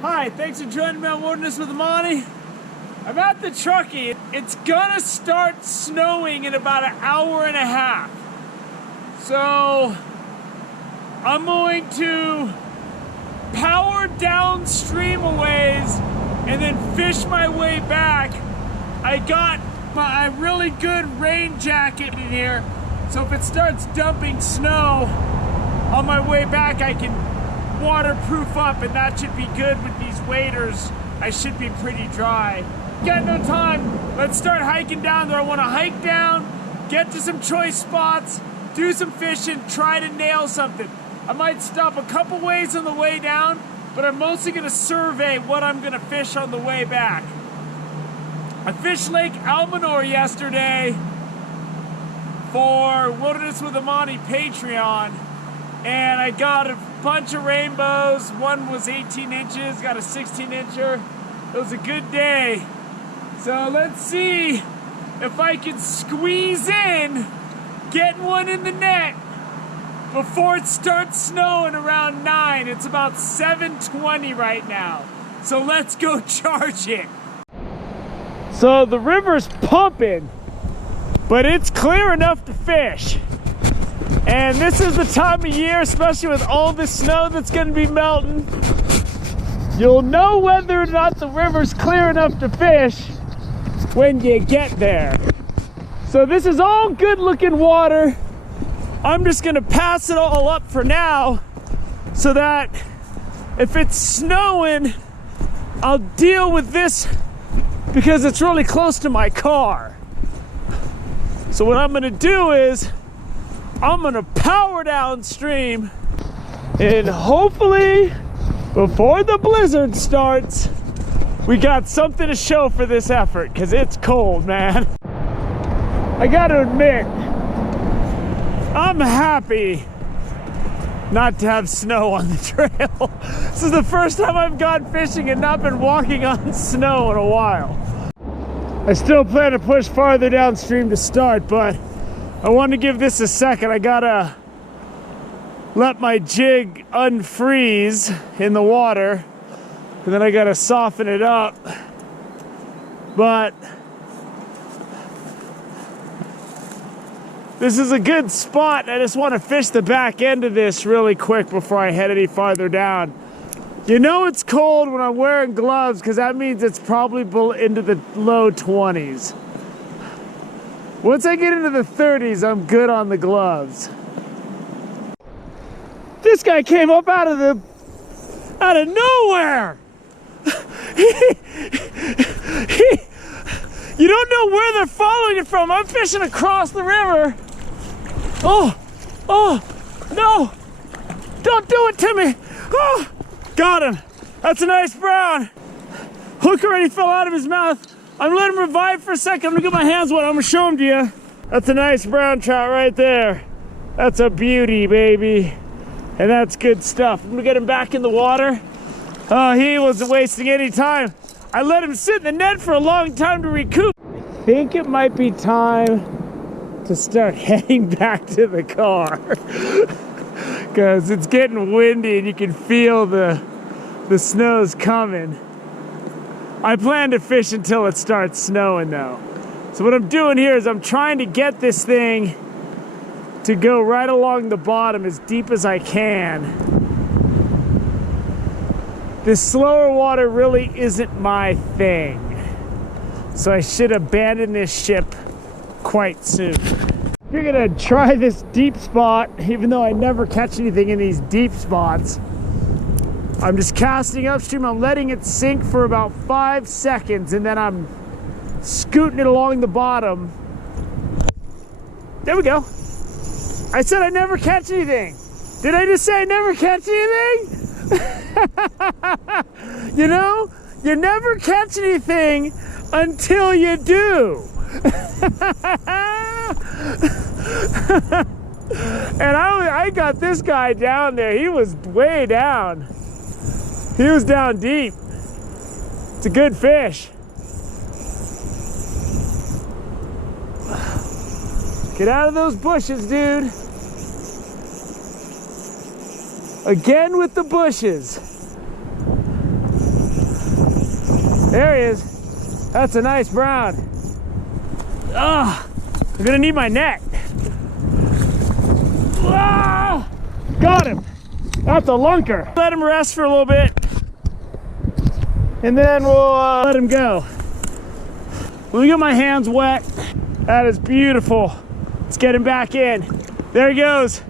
Hi, thanks for joining me on Wilderness with Amani. I'm at the Truckee. It's gonna start snowing in about an hour and a half. So I'm going to power downstream a ways and then fish my way back. I got my really good rain jacket in here, so if it starts dumping snow on my way back, I can waterproof up, and that should be good with these waders. I should be pretty dry. Got no time. Let's start hiking down there. I want to hike down, get to some choice spots, do some fishing, try to nail something. I might stop a couple ways on the way down, but I'm mostly going to survey what I'm going to fish on the way back. I fished Lake Almanor yesterday for Wilderness with Amani Patreon, and I got a bunch of rainbows. One was 18 inches, got a 16-incher. It was a good day. So let's see if I can squeeze in getting one in the net before it starts snowing around 9. It's about 7:20 right now. So let's go charge it. So the river's pumping, but it's clear enough to fish. And this is the time of year, especially with all the snow that's gonna be melting, you'll know whether or not the river's clear enough to fish when you get there. So this is all good looking water. I'm just gonna pass it all up for now so that if it's snowing, I'll deal with this because it's really close to my car. So what I'm gonna do is I'm gonna power downstream, and hopefully before the blizzard starts, we got something to show for this effort, because it's cold, man. I gotta admit, I'm happy not to have snow on the trail. This is the first time I've gone fishing and not been walking on snow in a while. I still plan to push farther downstream to start, but I want to give this a second. I gotta let my jig unfreeze in the water, and then I gotta soften it up. But this is a good spot. I just want to fish the back end of this really quick before I head any farther down. You know it's cold when I'm wearing gloves, because that means it's probably into the low 20s. Once I get into the 30s, I'm good on the gloves. This guy came up out of nowhere. You don't know where they're following it from. I'm fishing across the river. Oh, no. Don't do it to me. Oh, got him. That's a nice brown. Hook already fell out of his mouth. I'm letting him revive for a second. I'm gonna get my hands wet. I'm gonna show him to you. That's a nice brown trout right there. That's a beauty, baby. And that's good stuff. I'm gonna get him back in the water. Oh, he wasn't wasting any time. I let him sit in the net for a long time to recoup. I think it might be time to start heading back to the car. Because it's getting windy and you can feel the snow's coming. I plan to fish until it starts snowing though. So what I'm doing here is I'm trying to get this thing to go right along the bottom as deep as I can. This slower water really isn't my thing. So I should abandon this ship quite soon. You're gonna try this deep spot, even though I never catch anything in these deep spots. I'm just casting upstream. I'm letting it sink for about 5 seconds, and then I'm scooting it along the bottom. There we go. I said I never catch anything. Did I just say I never catch anything? You know, you never catch anything until you do. And I got this guy down there. He was way down. He was down deep. It's a good fish. Get out of those bushes, dude. Again with the bushes. There he is. That's a nice brown. Ah, I'm gonna need my net. Ah, got him. That's a lunker. Let him rest for a little bit, and then we'll let him go. Let me get my hands wet. That is beautiful. Let's get him back in. There he goes.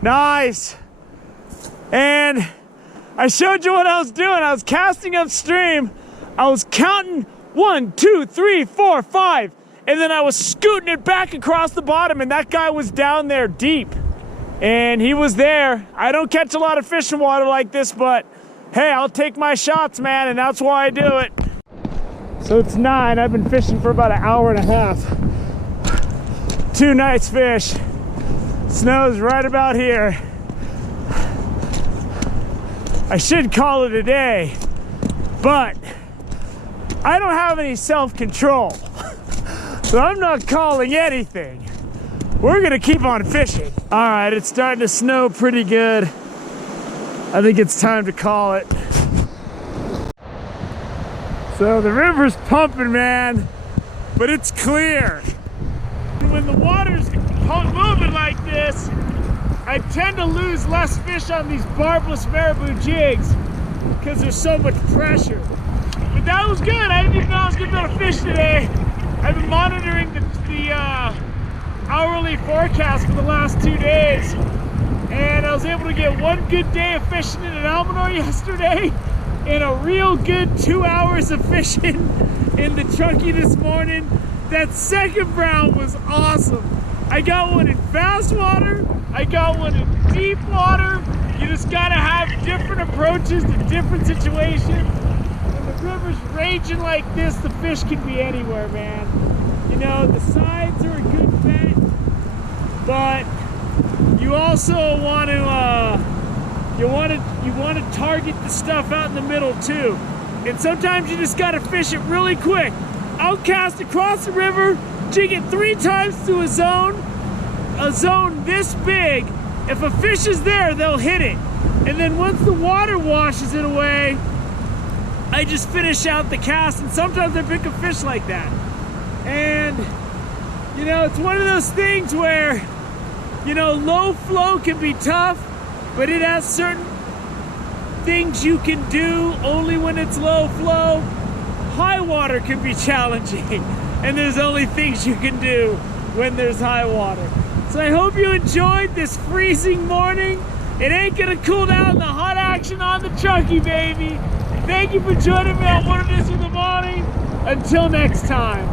Nice. And I showed you what I was doing. I was casting upstream. I was counting 1, 2, 3, 4, 5. And then I was scooting it back across the bottom, and that guy was down there deep. And he was there. I don't catch a lot of fish in water like this, but hey, I'll take my shots, man, and that's why I do it. So it's 9. I've been fishing for about an hour and a half. 2 nice fish. Snow's right about here. I should call it a day, but I don't have any self-control. So I'm not calling anything. We're gonna keep on fishing. All right, it's starting to snow pretty good. I think it's time to call it. So the river's pumping, man, but it's clear. When the water's moving like this, I tend to lose less fish on these barbless marabou jigs because there's so much pressure. But that was good. I didn't even know I was gonna be able to fish today. I've been monitoring the hourly forecast for the last 2 days, and I was able to get 1 good day of fishing in Almanor yesterday, and a real good 2 hours of fishing in the Truckee this morning. That second brown was awesome. I got one in fast water, I got one in deep water. You just gotta have different approaches to different situations. When the river's raging like this, the fish can be anywhere, man. You know, the sides are a good bet, but you also want to target the stuff out in the middle too. And sometimes you just gotta fish it really quick. I'll cast across the river, jig it 3 times through a zone this big. If a fish is there, they'll hit it. And then once the water washes it away, I just finish out the cast, and sometimes I pick a fish like that. And, you know, it's one of those things where, you know, low flow can be tough, but it has certain things you can do only when it's low flow. High water can be challenging, and there's only things you can do when there's high water. So I hope you enjoyed this freezing morning. It ain't gonna cool down the hot action on the Truckee, baby. Thank you for joining me on What It Is in the Morning. Until next time.